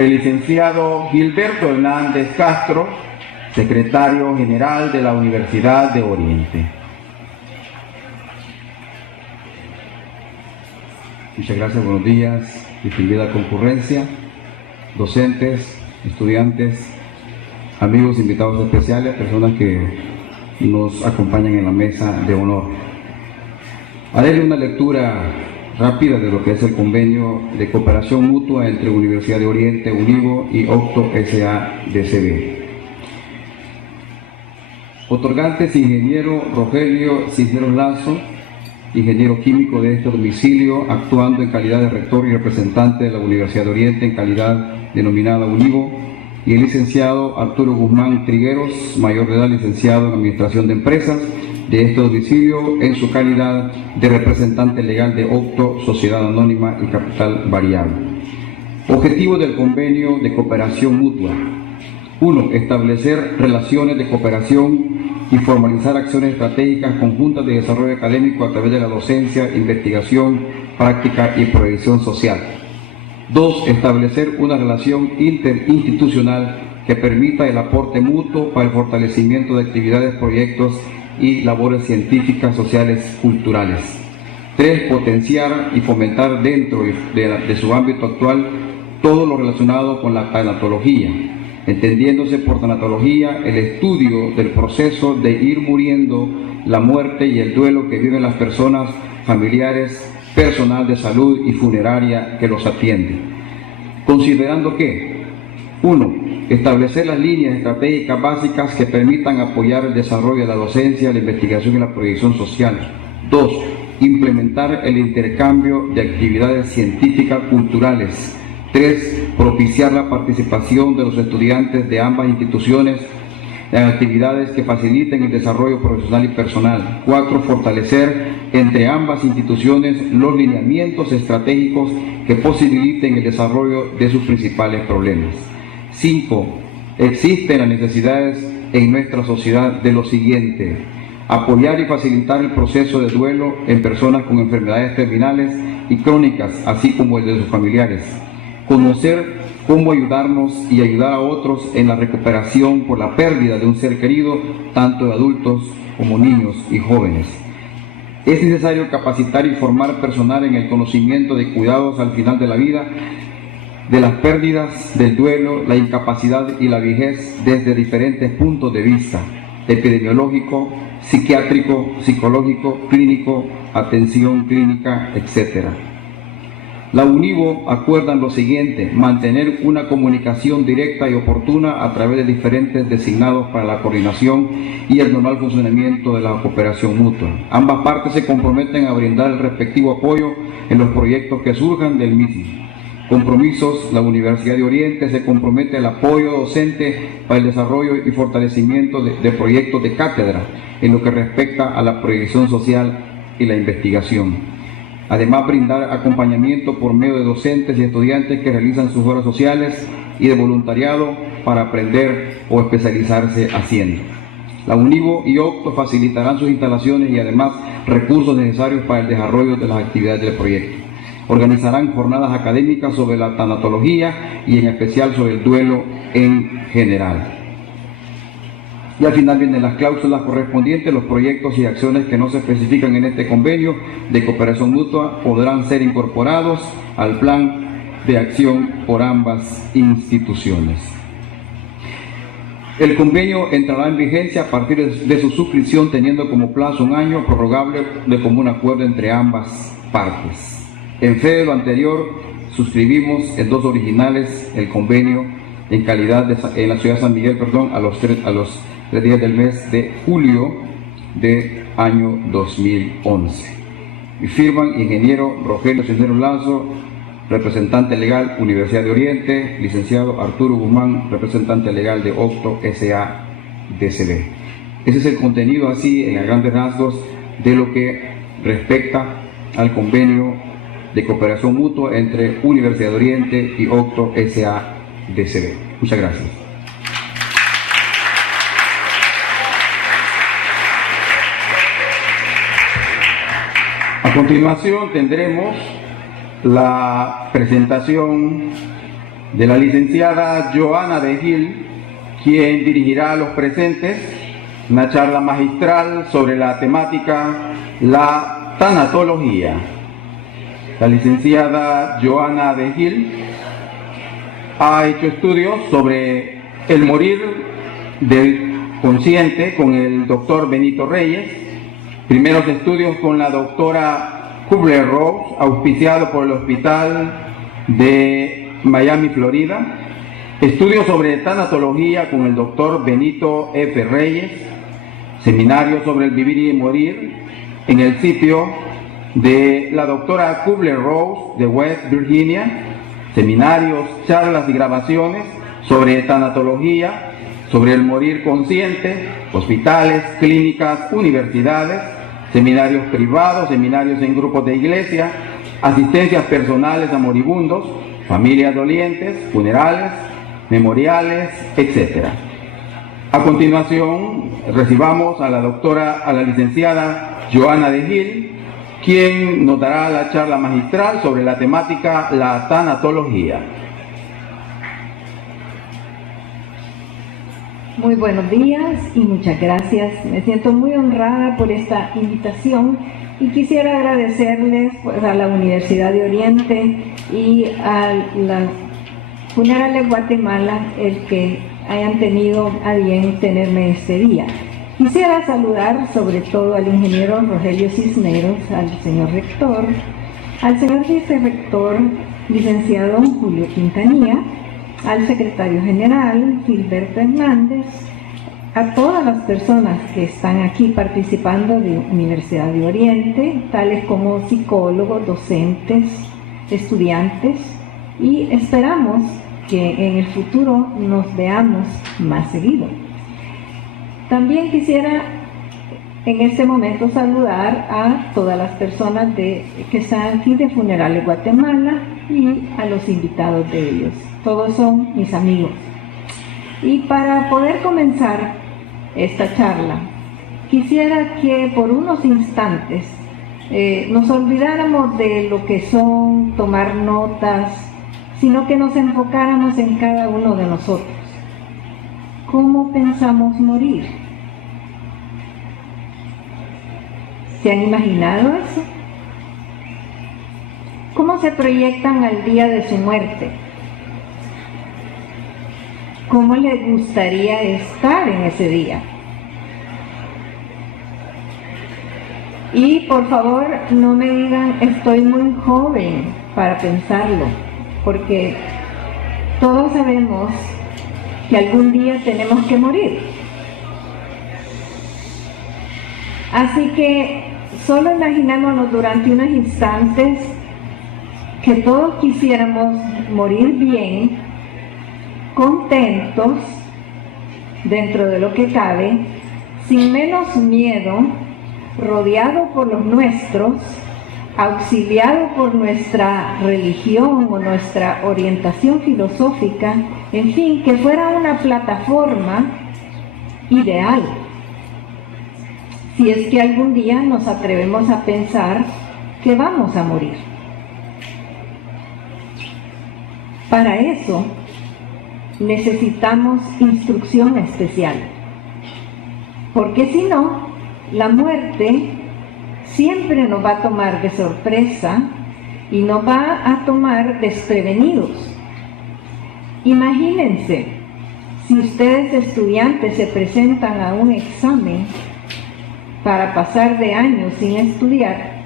El licenciado Gilberto Hernández Castro, secretario general de la Universidad de Oriente. Muchas gracias, buenos días, distinguida concurrencia, docentes, estudiantes, amigos, invitados especiales, personas que nos acompañan en la mesa de honor. Haré una lectura rápida de lo que es el convenio de cooperación mutua entre Universidad de Oriente, UNIVO y Octo S.A.D.C.B. Otorgantes: ingeniero Rogelio Cisneros Lazo, ingeniero químico de este domicilio, actuando en calidad de rector y representante de la Universidad de Oriente en calidad denominada UNIVO, y el licenciado Arturo Guzmán Trigueros, mayor de edad, licenciado en Administración de Empresas de este domicilio en su calidad de representante legal de Octo, Sociedad Anónima y Capital Variable. Objetivo del convenio de cooperación mutua: 1. Establecer relaciones de cooperación y formalizar acciones estratégicas conjuntas de desarrollo académico a través de la docencia, investigación, práctica y proyección social. 2. Establecer una relación interinstitucional que permita el aporte mutuo para el fortalecimiento de actividades, proyectos y labores científicas, sociales, culturales. 3. Potenciar y fomentar dentro de su ámbito actual todo lo relacionado con la tanatología, entendiéndose por tanatología el estudio del proceso de ir muriendo, la muerte y el duelo que viven las personas, familiares, personal de salud y funeraria que los atiende. Considerando que: 1. Establecer las líneas estratégicas básicas que permitan apoyar el desarrollo de la docencia, la investigación y la proyección social. 2. Implementar el intercambio de actividades científicas culturales. 3. Propiciar la participación de los estudiantes de ambas instituciones en actividades que faciliten el desarrollo profesional y personal. 4. Fortalecer entre ambas instituciones los lineamientos estratégicos que posibiliten el desarrollo de sus principales problemas. 5. Existen las necesidades en nuestra sociedad de lo siguiente: apoyar y facilitar el proceso de duelo en personas con enfermedades terminales y crónicas, así como el de sus familiares. Conocer cómo ayudarnos y ayudar a otros en la recuperación por la pérdida de un ser querido, tanto de adultos como niños y jóvenes. Es necesario capacitar y formar personal en el conocimiento de cuidados al final de la vida, de las pérdidas, del duelo, la incapacidad y la vejez desde diferentes puntos de vista: epidemiológico, psiquiátrico, psicológico, clínico, atención clínica, etc. La UNIVO acuerdan lo siguiente: mantener una comunicación directa y oportuna a través de diferentes designados para la coordinación y el normal funcionamiento de la cooperación mutua. Ambas partes se comprometen a brindar el respectivo apoyo en los proyectos que surjan del mismo. Compromisos: la Universidad de Oriente se compromete al apoyo docente para el desarrollo y fortalecimiento de proyectos de cátedra en lo que respecta a la proyección social y la investigación. Además, brindar acompañamiento por medio de docentes y estudiantes que realizan sus horas sociales y de voluntariado para aprender o especializarse haciendo. La UNIVO y Octo facilitarán sus instalaciones y además recursos necesarios para el desarrollo de las actividades del proyecto. Organizarán jornadas académicas sobre la tanatología y en especial sobre el duelo en general. Y al final vienen las cláusulas correspondientes. Los proyectos y acciones que no se especifican en este convenio de cooperación mutua podrán ser incorporados al plan de acción por ambas instituciones. El convenio entrará en vigencia a partir de su suscripción, teniendo como plazo 1 año, prorrogable de común acuerdo entre ambas partes. En fe de lo anterior, suscribimos en 2 originales el convenio en calidad en la ciudad de San Miguel, a los 3 días del mes de julio de año 2011. Y firman ingeniero Rogelio Cisneros Lazo, representante legal Universidad de Oriente; licenciado Arturo Guzmán, representante legal de Octo S.A.D.C.B. Ese es el contenido, así en grandes rasgos, de lo que respecta al convenio de cooperación mutua entre Universidad de Oriente y Octo S.A.D.C.B. Muchas gracias. A continuación tendremos la presentación de la licenciada Joana de Gil, quien dirigirá a los presentes una charla magistral sobre la temática la tanatología. La licenciada Joana de Gil ha hecho estudios sobre el morir del consciente con el doctor Benito Reyes, primeros estudios con la doctora Kubler-Ross, auspiciado por el Hospital de Miami, Florida, estudios sobre tanatología con el doctor Benito F. Reyes, seminario sobre el vivir y morir en el sitio de la doctora Kubler-Ross de West Virginia, seminarios, charlas y grabaciones sobre tanatología, sobre el morir consciente, hospitales, clínicas, universidades, seminarios privados, seminarios en grupos de iglesia, asistencias personales a moribundos, familias dolientes, funerales, memoriales, etc. A continuación, recibamos a la licenciada Joana de Gil, quien nos dará la charla magistral sobre la temática la tanatología. Muy buenos días y muchas gracias. Me siento muy honrada por esta invitación y quisiera agradecerles a la Universidad de Oriente y a la Funerales Guatemala el que hayan tenido a bien tenerme este día. Quisiera saludar sobre todo al ingeniero Rogelio Cisneros, al señor rector, al señor vicerrector, licenciado Julio Quintanilla, al secretario general Gilberto Hernández, a todas las personas que están aquí participando de Universidad de Oriente, tales como psicólogos, docentes, estudiantes, y esperamos que en el futuro nos veamos más seguido. También quisiera en este momento saludar a todas las personas que están aquí de Funerales Guatemala y a los invitados de ellos. Todos son mis amigos. Y para poder comenzar esta charla, quisiera que por unos instantes nos olvidáramos de lo que son tomar notas, sino que nos enfocáramos en cada uno de nosotros. ¿Cómo pensamos morir? ¿Se han imaginado eso? ¿Cómo se proyectan al día de su muerte? ¿Cómo les gustaría estar en ese día? Y por favor, no me digan, estoy muy joven para pensarlo, porque todos sabemos que algún día tenemos que morir. Así que solo imaginémonos durante unos instantes que todos quisiéramos morir bien, contentos, dentro de lo que cabe, sin menos miedo, rodeado por los nuestros, auxiliado por nuestra religión o nuestra orientación filosófica, en fin, que fuera una plataforma ideal. Si es que algún día nos atrevemos a pensar que vamos a morir. Para eso necesitamos instrucción especial, porque si no, la muerte siempre nos va a tomar de sorpresa y nos va a tomar desprevenidos. Imagínense, si ustedes estudiantes se presentan a un examen para pasar de años sin estudiar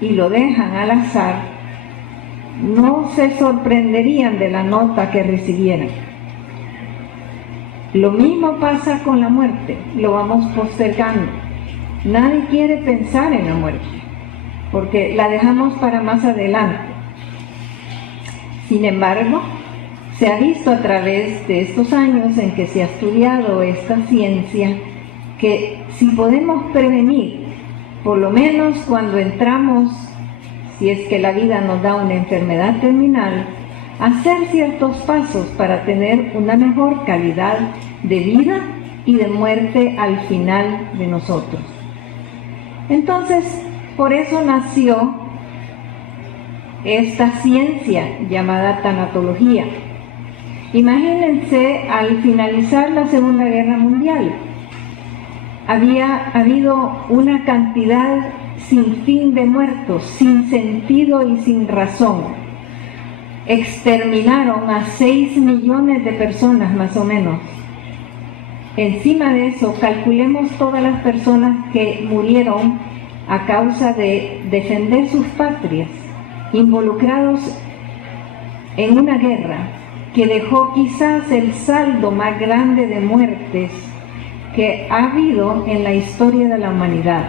y lo dejan al azar, no se sorprenderían de la nota que recibieran. Lo mismo pasa con la muerte, lo vamos postergando. Nadie quiere pensar en la muerte, porque la dejamos para más adelante. Sin embargo, se ha visto a través de estos años en que se ha estudiado esta ciencia que si podemos prevenir, por lo menos cuando entramos, si es que la vida nos da una enfermedad terminal, hacer ciertos pasos para tener una mejor calidad de vida y de muerte al final de nosotros. Entonces, por eso nació esta ciencia llamada tanatología. Imagínense, al finalizar la Segunda Guerra Mundial, había habido una cantidad sin fin de muertos, sin sentido y sin razón. Exterminaron a 6 millones de personas más o menos. Encima de eso, calculemos todas las personas que murieron a causa de defender sus patrias, involucrados en una guerra que dejó quizás el saldo más grande de muertes que ha habido en la historia de la humanidad.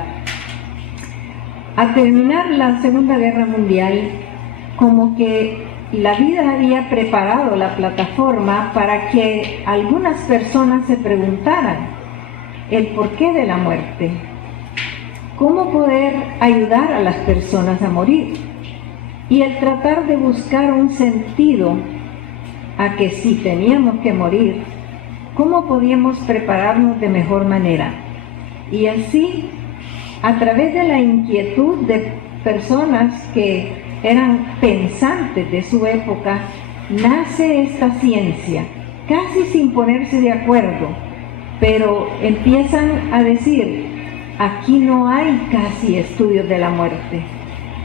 Al terminar la Segunda Guerra Mundial, como que la vida había preparado la plataforma para que algunas personas se preguntaran el porqué de la muerte, cómo poder ayudar a las personas a morir y el tratar de buscar un sentido a que si teníamos que morir, cómo podíamos prepararnos de mejor manera. Y así, a través de la inquietud de personas que eran pensantes de su época, nace esta ciencia, casi sin ponerse de acuerdo, pero empiezan a decir, aquí no hay casi estudios de la muerte,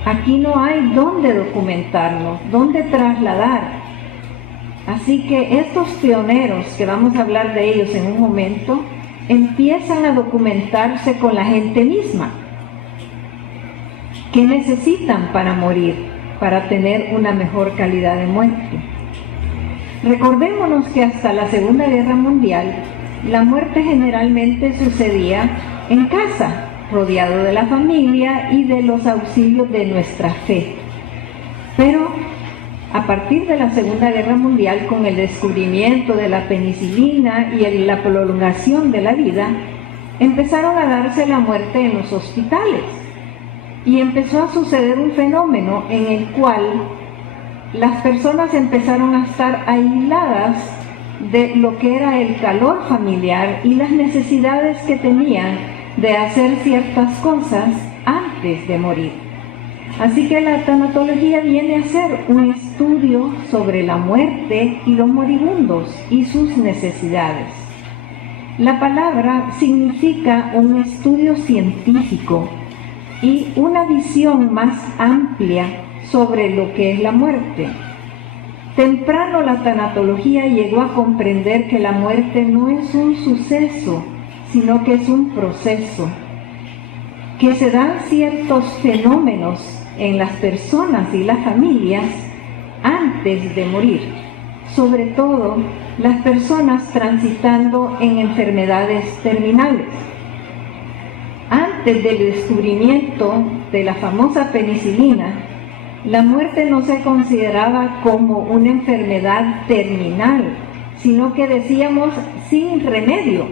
aquí no hay dónde documentarnos, dónde trasladar. Así que estos pioneros, que vamos a hablar de ellos en un momento, empiezan a documentarse con la gente misma. ¿Qué necesitan para morir, para tener una mejor calidad de muerte? Recordémonos que hasta la Segunda Guerra Mundial, la muerte generalmente sucedía en casa, rodeado de la familia y de los auxilios de nuestra fe. Pero a partir de la Segunda Guerra Mundial, con el descubrimiento de la penicilina y la prolongación de la vida, empezaron a darse la muerte en los hospitales. Y empezó a suceder un fenómeno en el cual las personas empezaron a estar aisladas de lo que era el calor familiar y las necesidades que tenían de hacer ciertas cosas antes de morir. Así que la tanatología viene a ser un estudio sobre la muerte y los moribundos y sus necesidades. La palabra significa un estudio científico y una visión más amplia sobre lo que es la muerte. Temprano la tanatología llegó a comprender que la muerte no es un suceso, sino que es un proceso, que se dan ciertos fenómenos en las personas y las familias antes de morir, sobre todo las personas transitando en enfermedades terminales. Antes del descubrimiento de la famosa penicilina, la muerte no se consideraba como una enfermedad terminal, sino que decíamos sin remedio.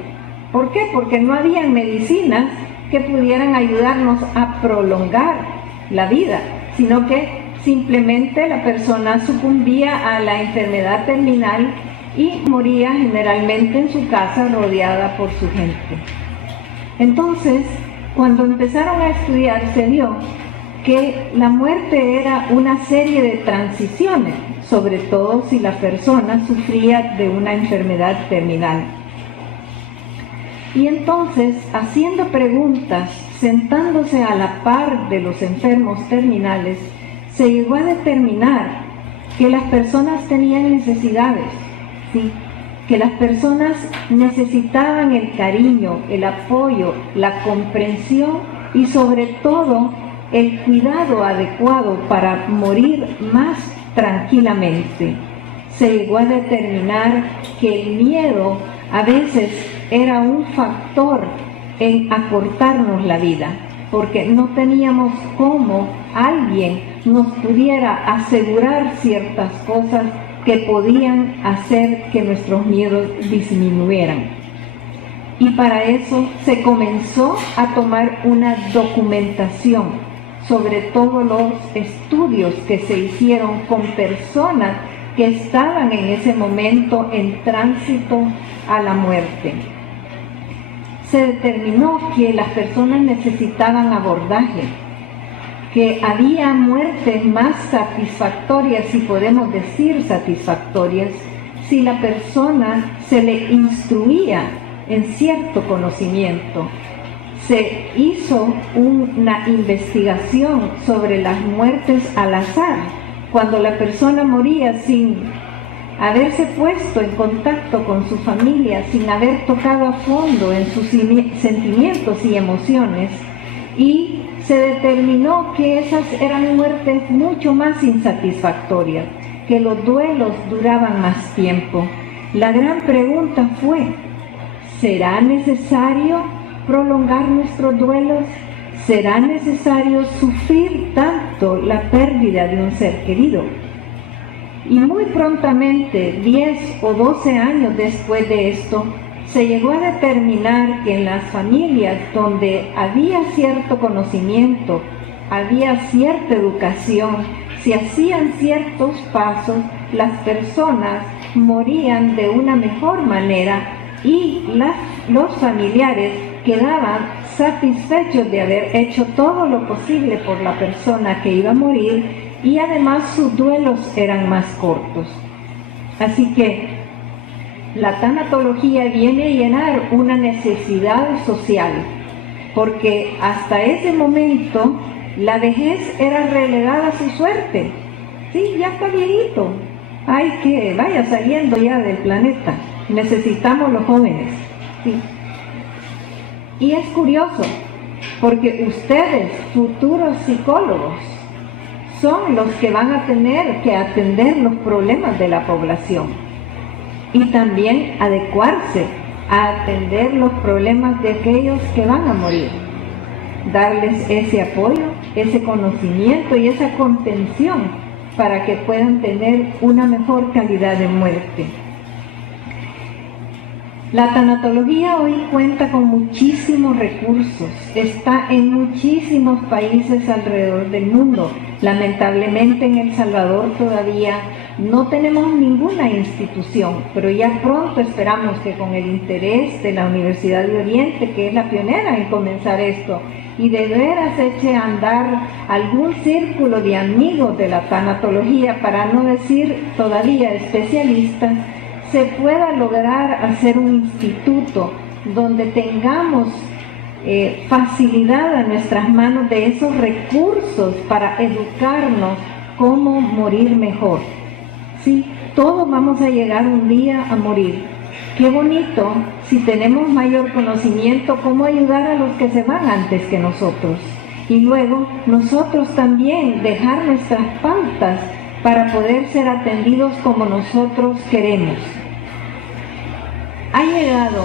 ¿Por qué? Porque no había medicinas que pudieran ayudarnos a prolongar la vida, sino que simplemente la persona sucumbía a la enfermedad terminal y moría generalmente en su casa rodeada por su gente. Entonces, cuando empezaron a estudiar, se vio que la muerte era una serie de transiciones, sobre todo si la persona sufría de una enfermedad terminal. Y entonces, haciendo preguntas, sentándose a la par de los enfermos terminales, se llegó a determinar que las personas tenían necesidades, ¿sí? Que las personas necesitaban el cariño, el apoyo, la comprensión y sobre todo el cuidado adecuado para morir más tranquilamente. Se llegó a determinar que el miedo a veces era un factor en acortarnos la vida, porque no teníamos cómo alguien nos pudiera asegurar ciertas cosas que podían hacer que nuestros miedos disminuyeran. Y para eso se comenzó a tomar una documentación sobre todos los estudios que se hicieron con personas que estaban en ese momento en tránsito a la muerte. Se determinó que las personas necesitaban abordaje, que había muertes más satisfactorias, si podemos decir satisfactorias, si la persona se le instruía en cierto conocimiento. Se hizo una investigación sobre las muertes al azar, cuando la persona moría sin haberse puesto en contacto con su familia, sin haber tocado a fondo en sus sentimientos y emociones, y se determinó que esas eran muertes mucho más insatisfactorias, que los duelos duraban más tiempo. La gran pregunta fue: ¿será necesario prolongar nuestros duelos? ¿Será necesario sufrir tanto la pérdida de un ser querido? Y muy prontamente, 10 o 12 años después de esto, se llegó a determinar que en las familias donde había cierto conocimiento, había cierta educación, se hacían ciertos pasos, las personas morían de una mejor manera y los familiares quedaban satisfechos de haber hecho todo lo posible por la persona que iba a morir, y además sus duelos eran más cortos. Así que la tanatología viene a llenar una necesidad social, porque hasta ese momento la vejez era relegada a su suerte. Sí, ya está viejito, hay que vaya saliendo ya del planeta, necesitamos los jóvenes. Sí. Y es curioso, porque ustedes, futuros psicólogos, son los que van a tener que atender los problemas de la población y también adecuarse a atender los problemas de aquellos que van a morir, darles ese apoyo, ese conocimiento y esa contención para que puedan tener una mejor calidad de muerte. La tanatología hoy cuenta con muchísimos recursos, está en muchísimos países alrededor del mundo. Lamentablemente en El Salvador todavía no tenemos ninguna institución, pero ya pronto esperamos que con el interés de la Universidad de Oriente, que es la pionera en comenzar esto, y de veras eche a andar algún círculo de amigos de la tanatología, para no decir todavía especialistas, se pueda lograr hacer un instituto donde tengamos facilidad a nuestras manos de esos recursos para educarnos cómo morir mejor. Sí, todos vamos a llegar un día a morir. Qué bonito si tenemos mayor conocimiento cómo ayudar a los que se van antes que nosotros. Y luego nosotros también dejar nuestras pautas para poder ser atendidos como nosotros queremos. Ha llegado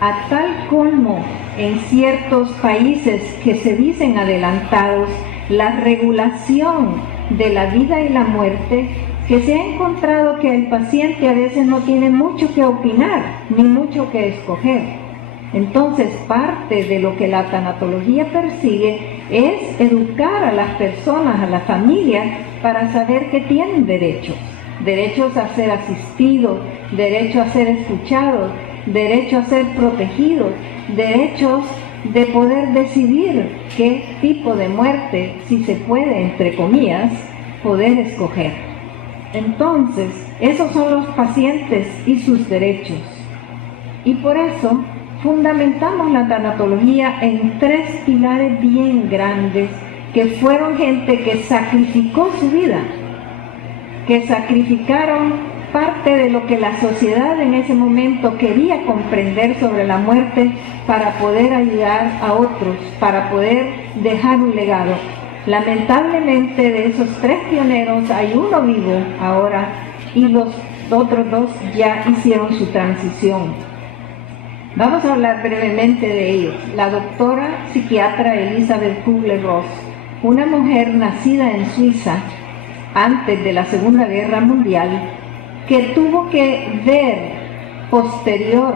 a tal colmo en ciertos países que se dicen adelantados la regulación de la vida y la muerte, que se ha encontrado que el paciente a veces no tiene mucho que opinar ni mucho que escoger. Entonces, parte de lo que la tanatología persigue es educar a las personas, a la familia, para saber que tienen derechos. Derechos a ser asistidos, derecho a ser escuchados, derecho a ser protegidos, derechos de poder decidir qué tipo de muerte, si se puede, entre comillas, poder escoger. Entonces, esos son los pacientes y sus derechos. Y por eso fundamentamos la tanatología en 3 pilares bien grandes, que fueron gente que sacrificó su vida, que sacrificaron parte de lo que la sociedad en ese momento quería comprender sobre la muerte para poder ayudar a otros, para poder dejar un legado. Lamentablemente de esos 3 pioneros hay uno vivo ahora y los otros 2 ya hicieron su transición. Vamos a hablar brevemente de ellos. La doctora psiquiatra Elizabeth Kubler-Ross, una mujer nacida en Suiza antes de la Segunda Guerra Mundial, que tuvo que ver posterior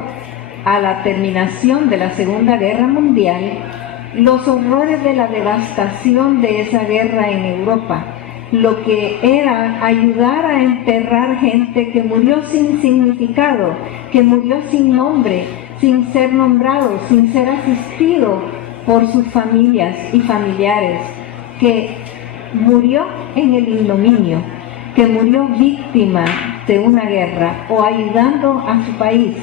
a la terminación de la Segunda Guerra Mundial los horrores de la devastación de esa guerra en Europa, lo que era ayudar a enterrar gente que murió sin significado, que murió sin nombre, sin ser nombrado, sin ser asistido por sus familias y familiares, que murió en el ignominio, que murió víctima de una guerra o ayudando a su país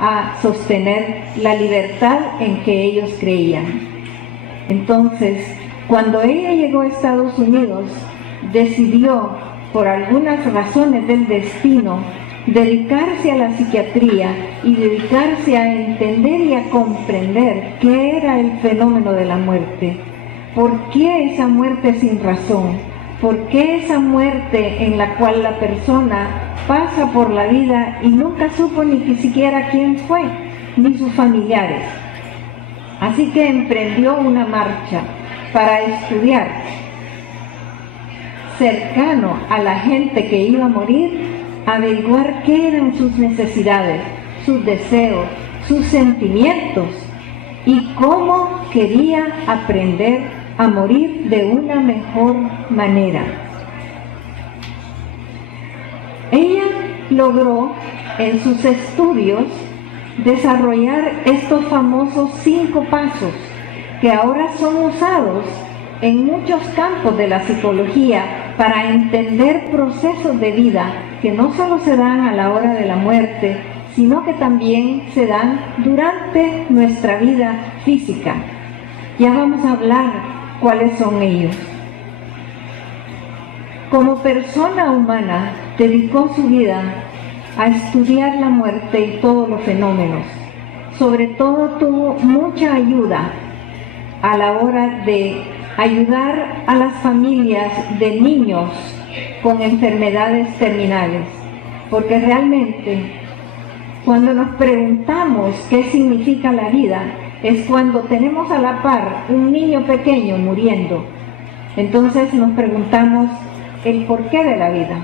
a sostener la libertad en que ellos creían. Entonces, cuando ella llegó a Estados Unidos, decidió, por algunas razones del destino, dedicarse a la psiquiatría y dedicarse a entender y a comprender qué era el fenómeno de la muerte. ¿Por qué esa muerte sin razón? ¿Por qué esa muerte en la cual la persona pasa por la vida y nunca supo ni siquiera quién fue, ni sus familiares? Así que emprendió una marcha para estudiar cercano a la gente que iba a morir, averiguar qué eran sus necesidades, sus deseos, sus sentimientos y cómo quería aprender a morir de una mejor manera. Ella logró en sus estudios desarrollar estos famosos 5 pasos que ahora son usados en muchos campos de la psicología para entender procesos de vida que no solo se dan a la hora de la muerte, sino que también se dan durante nuestra vida física. Ya vamos a hablar cuáles son ellos. Como persona humana, dedicó su vida a estudiar la muerte y todos los fenómenos. Sobre todo tuvo mucha ayuda a la hora de ayudar a las familias de niños con enfermedades terminales, porque realmente cuando nos preguntamos qué significa la vida, es cuando tenemos a la par un niño pequeño muriendo. Entonces nos preguntamos el porqué de la vida,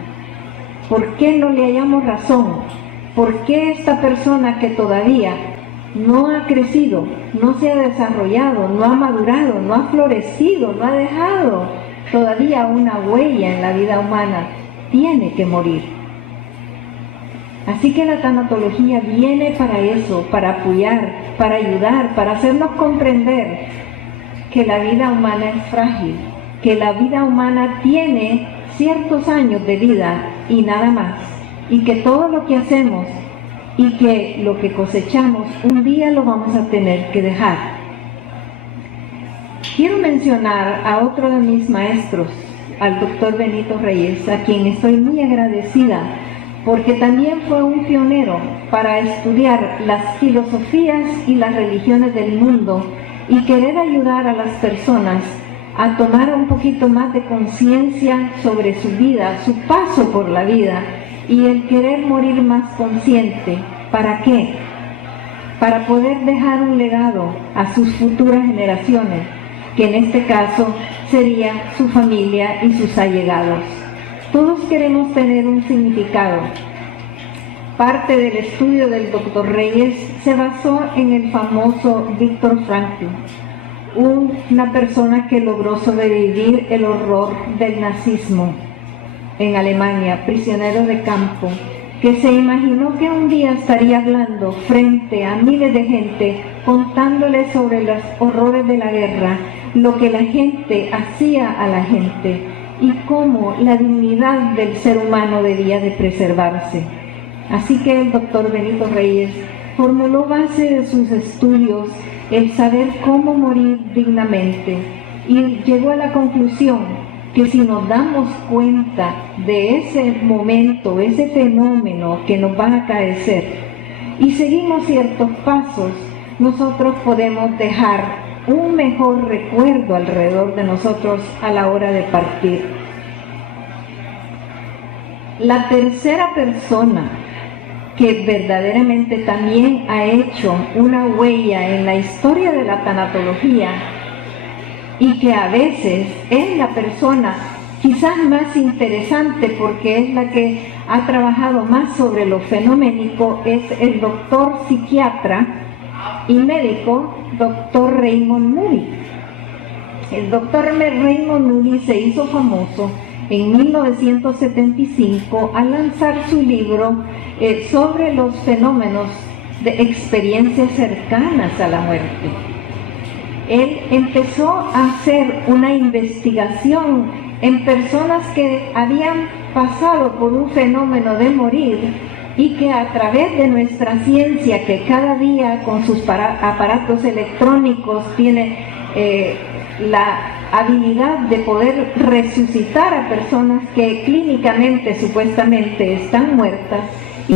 por qué no le hallamos razón, por qué esta persona que todavía no ha crecido, no se ha desarrollado, no ha madurado, no ha florecido, no ha dejado todavía una huella en la vida humana, tiene que morir. Así que la tanatología viene para eso, para apoyar, para ayudar, para hacernos comprender que la vida humana es frágil, que la vida humana tiene ciertos años de vida y nada más, y que todo lo que hacemos y que lo que cosechamos un día lo vamos a tener que dejar. Quiero mencionar a otro de mis maestros, al doctor Benito Reyes, a quien estoy muy agradecida, porque también fue un pionero para estudiar las filosofías y las religiones del mundo y querer ayudar a las personas a tomar un poquito más de conciencia sobre su vida, su paso por la vida, y el querer morir más consciente. ¿Para qué? Para poder dejar un legado a sus futuras generaciones, que en este caso sería su familia y sus allegados. Todos queremos tener un significado. Parte del estudio del Dr. Reyes se basó en el famoso Viktor Frankl, una persona que logró sobrevivir el horror del nazismo en Alemania, prisionero de campo, que se imaginó que un día estaría hablando frente a miles de gente, contándoles sobre los horrores de la guerra, lo que la gente hacía a la gente y cómo la dignidad del ser humano debía de preservarse. Así que el doctor Benito Reyes formuló base de sus estudios el saber cómo morir dignamente y llegó a la conclusión que si nos damos cuenta de ese momento, ese fenómeno que nos va a acaecer y seguimos ciertos pasos, nosotros podemos dejar un mejor recuerdo alrededor de nosotros a la hora de partir. La tercera persona que verdaderamente también ha hecho una huella en la historia de la tanatología y que a veces es la persona quizás más interesante porque es la que ha trabajado más sobre lo fenoménico, es el doctor psiquiatra y médico doctor Raymond Moody. El doctor Raymond Moody se hizo famoso en 1975 al lanzar su libro sobre los fenómenos de experiencias cercanas a la muerte. Él empezó a hacer una investigación en personas que habían pasado por un fenómeno de morir y que a través de nuestra ciencia, que cada día con sus aparatos electrónicos tiene la habilidad de poder resucitar a personas que clínicamente supuestamente están muertas,